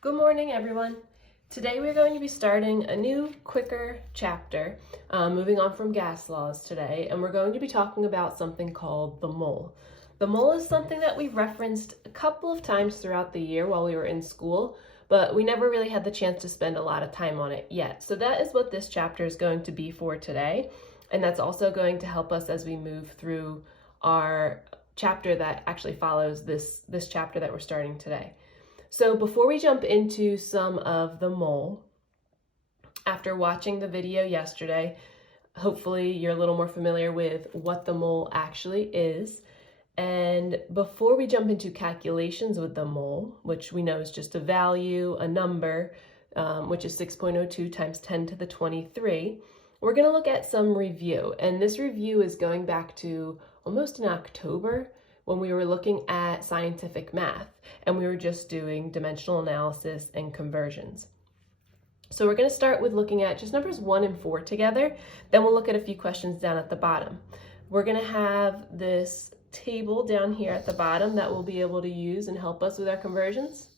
Good morning, everyone. Today we're going to be starting a new, quicker chapter, moving on from gas laws today, and we're going to be talking about something called the mole. The mole is something that we've referenced a couple of times throughout the year while we were in school, but we never really had the chance to spend a lot of time on it yet. So that is what this chapter is going to be for today, and that's also going to help us as we move through our chapter that actually follows this chapter that we're starting today. So before we jump into some of the mole, after watching the video yesterday, hopefully you're a little more familiar with what the mole actually is. And before we jump into calculations with the mole, which we know is just a value, a number, which is 6.02 times 10 to the 23, we're going to look at some review. And this review is going back to almost in October, when we were looking at scientific math and we were just doing dimensional analysis and conversions. So we're going to start with looking at just numbers 1 and 4 together. Then we'll look at a few questions down at the bottom. We're going to have this table down here at the bottom that we'll be able to use and help us with our conversions.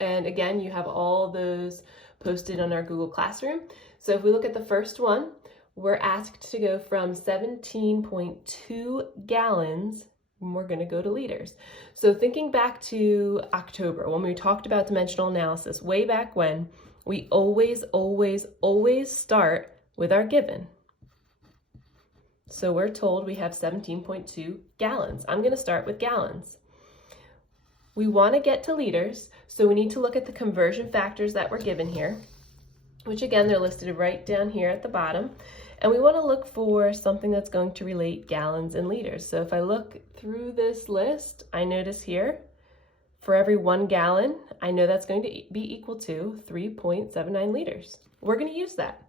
And again, you have all those posted on our Google Classroom. So if we look at the first one, we're asked to go from 17.2 gallons and we're going to go to liters. So thinking back to October, when we talked about dimensional analysis way back when, we always start with our given. So we're told we have 17.2 gallons. I'm going to start with gallons. We want to get to liters, so we need to look at the conversion factors that were given here, which again, they're listed right down here at the bottom. And we want to look for something that's going to relate gallons and liters. So if I look through this list, I notice here, for every 1 gallon, I know that's going to be equal to 3.79 liters. We're going to use that.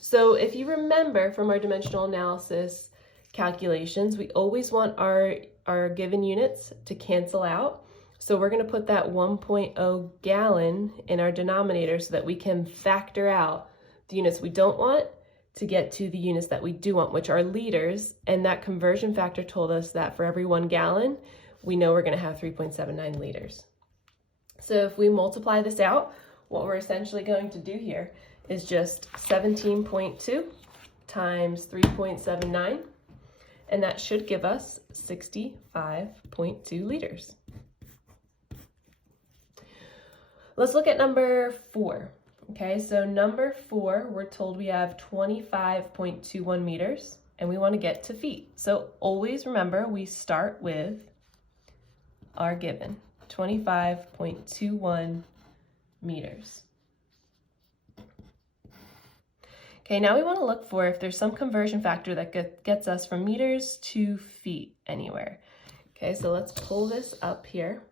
So if you remember from our dimensional analysis calculations, we always want our given units to cancel out. So we're going to put that 1.0 gallon in our denominator so that we can factor out the units we don't want to get to the units that we do want, which are liters. And that conversion factor told us that for every 1 gallon, we know we're going to have 3.79 liters. So if we multiply this out, what we're essentially going to do here is just 17.2 times 3.79, and that should give us 65.2 liters. Let's look at number 4. Okay, so number 4, we're told we have 25.21 meters and we want to get to feet. So always remember, we start with our given, 25.21 meters. Okay, now we want to look for if there's some conversion factor that gets us from meters to feet anywhere. Okay, so let's pull this up here.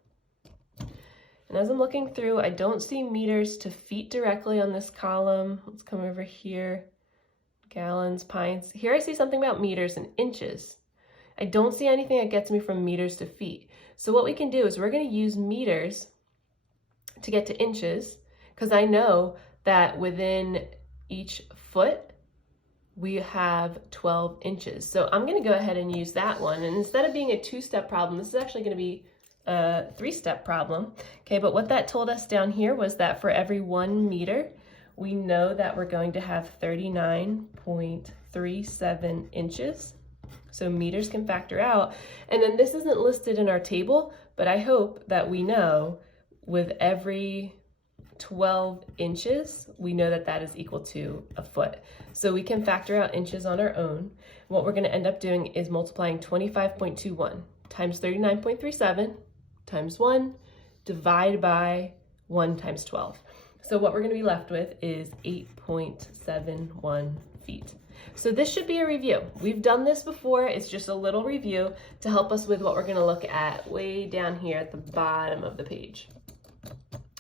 And as I'm looking through, I don't see meters to feet directly on this column. Let's come over here. Gallons, pints. Here I see something about meters and inches. I don't see anything that gets me from meters to feet. So what we can do is we're going to use meters to get to inches, because I know that within each foot we have 12 inches. So I'm going to go ahead and use that one. And instead of being a 2-step problem, this is actually going to be a 3-step problem. Okay, but what that told us down here was that for every 1 meter, we know that we're going to have 39.37 inches. So meters can factor out. And then this isn't listed in our table, but I hope that we know with every 12 inches, we know that that is equal to a foot. So we can factor out inches on our own. What we're going to end up doing is multiplying 25.21 times 39.37 times 1 divided by 1 times 12. So what we're going to be left with is 8.71 feet. So this should be a review. We've done this before. It's just a little review to help us with what we're going to look at way down here at the bottom of the page.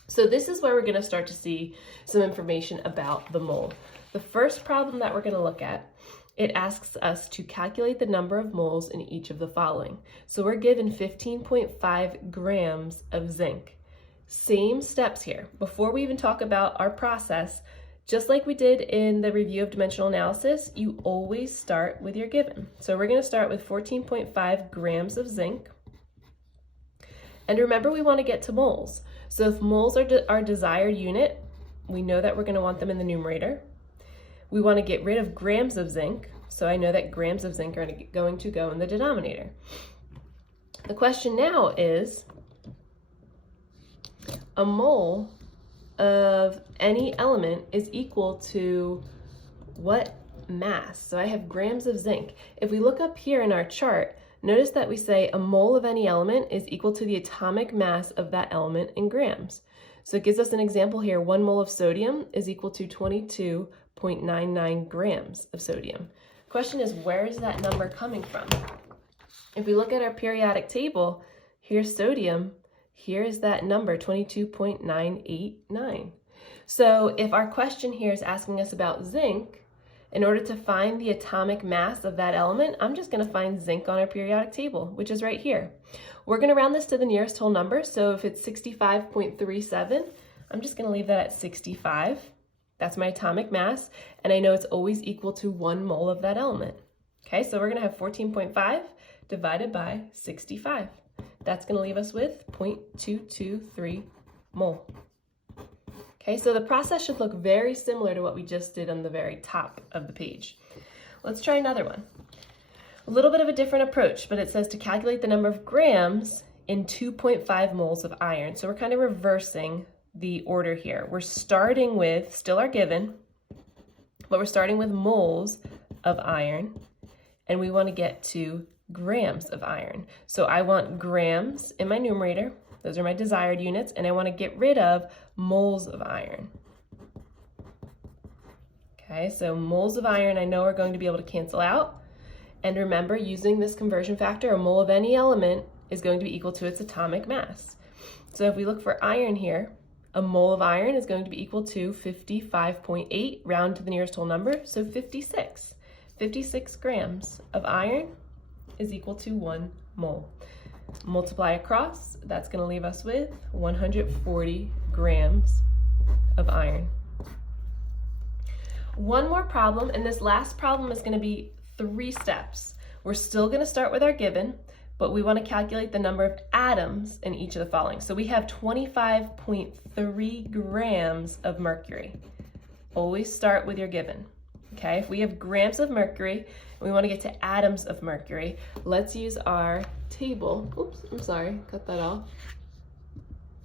So this is where we're going to start to see some information about the mole. The first problem that we're going to look at, it asks us to calculate the number of moles in each of the following. So we're given 15.5 grams of zinc. Same steps here. Before we even talk about our process, just like we did in the review of dimensional analysis, you always start with your given. So we're going to start with 14.5 grams of zinc. And remember, we want to get to moles. So if moles are our desired unit, we know that we're going to want them in the numerator. We want to get rid of grams of zinc, so I know that grams of zinc are going to go in the denominator. The question now is, a mole of any element is equal to what mass? So I have grams of zinc. If we look up here in our chart, notice that we say a mole of any element is equal to the atomic mass of that element in grams. So it gives us an example here. 1 mole of sodium is equal to 22.99 grams of sodium. Question is, where is that number coming from? If we look at our periodic table, here's sodium. Here is that number, 22.989. So if our question here is asking us about zinc, in order to find the atomic mass of that element, I'm just going to find zinc on our periodic table, which is right here. We're going to round this to the nearest whole number. So if it's 65.37, I'm just going to leave that at 65. That's my atomic mass. And I know it's always equal to 1 mole of that element. Okay, so we're going to have 14.5 divided by 65. That's going to leave us with 0.223 mole. Okay, so the process should look very similar to what we just did on the very top of the page. Let's try another one. A little bit of a different approach, but it says to calculate the number of grams in 2.5 moles of iron. So we're kind of reversing the order here. We're starting with, still our given, but we're starting with moles of iron, and we want to get to grams of iron. So I want grams in my numerator. Those are my desired units, and I want to get rid of moles of iron. Okay, so moles of iron I know are going to be able to cancel out. And remember, using this conversion factor, a mole of any element is going to be equal to its atomic mass. So if we look for iron here, a mole of iron is going to be equal to 55.8, round to the nearest whole number, so 56. 56 grams of iron is equal to 1 mole. Multiply across, that's going to leave us with 140 grams of iron. One more problem, and this last problem is going to be 3 steps. We're still going to start with our given, but we want to calculate the number of atoms in each of the following. So we have 25.3 grams of mercury. Always start with your given. Okay, if we have grams of mercury and we want to get to atoms of mercury, let's use our table. Oops, I'm sorry, cut that off.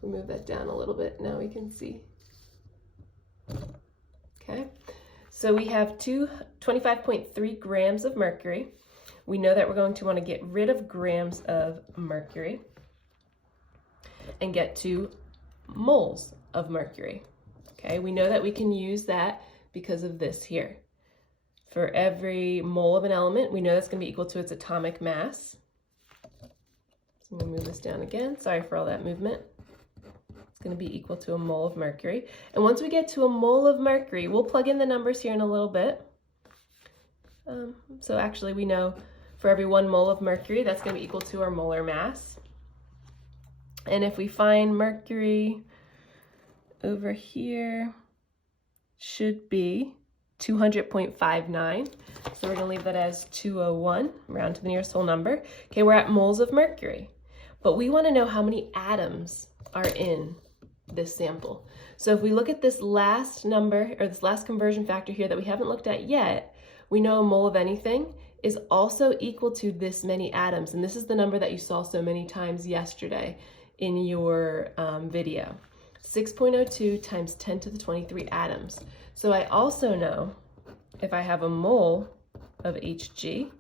We move that down a little bit, now we can see. Okay, so we have 25.3 grams of mercury. We know that we're going to want to get rid of grams of mercury and get to moles of mercury. Okay, we know that we can use that because of this here. For every mole of an element, we know that's going to be equal to its atomic mass. So I'm going to move this down again. Sorry for all that movement. It's going to be equal to a mole of mercury. And once we get to a mole of mercury, we'll plug in the numbers here in a little bit. So actually we know for every 1 mole of mercury, that's going to be equal to our molar mass. And if we find mercury over here, should be 200.59. So we're going to leave that as 201, round to the nearest whole number. Okay, we're at moles of mercury, but we want to know how many atoms are in this sample. So if we look at this last number, or this last conversion factor here that we haven't looked at yet, we know a mole of anything is also equal to this many atoms. And this is the number that you saw so many times yesterday in your video. 6.02 times 10 to the 23 atoms. So I also know if I have a mole of Hg,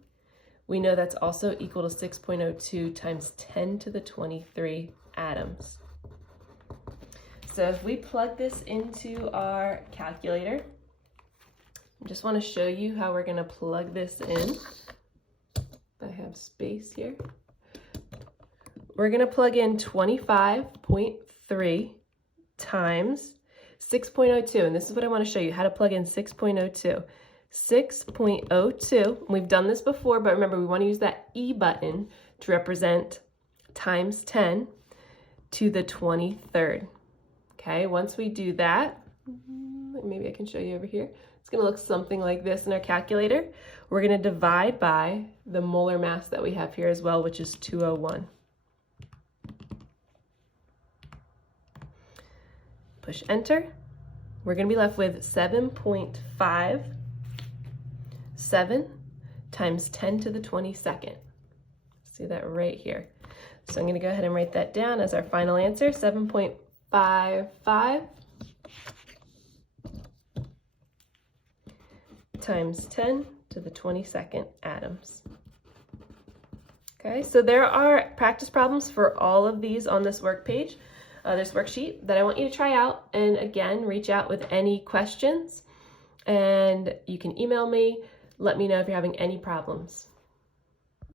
we know that's also equal to 6.02 times 10 to the 23 atoms. So if we plug this into our calculator, I just want to show you how we're going to plug this in. I have space here. We're going to plug in 25.3 times 6.02, and this is what I want to show you, how to plug in 6.02. 6.02, we've done this before, but remember we want to use that E button to represent times 10 to the 23rd. Okay, once we do that, maybe I can show you over here. It's going to look something like this in our calculator. We're going to divide by the molar mass that we have here as well, which is 201. Push enter. We're going to be left with 7.57 times 10 to the 22nd. See that right here. So I'm going to go ahead and write that down as our final answer, 7.55 times 10 to the 22nd atoms. Okay, so there are practice problems for all of these on this this worksheet that I want you to try out. And again, reach out with any questions, and you can email me. Let me know if you're having any problems.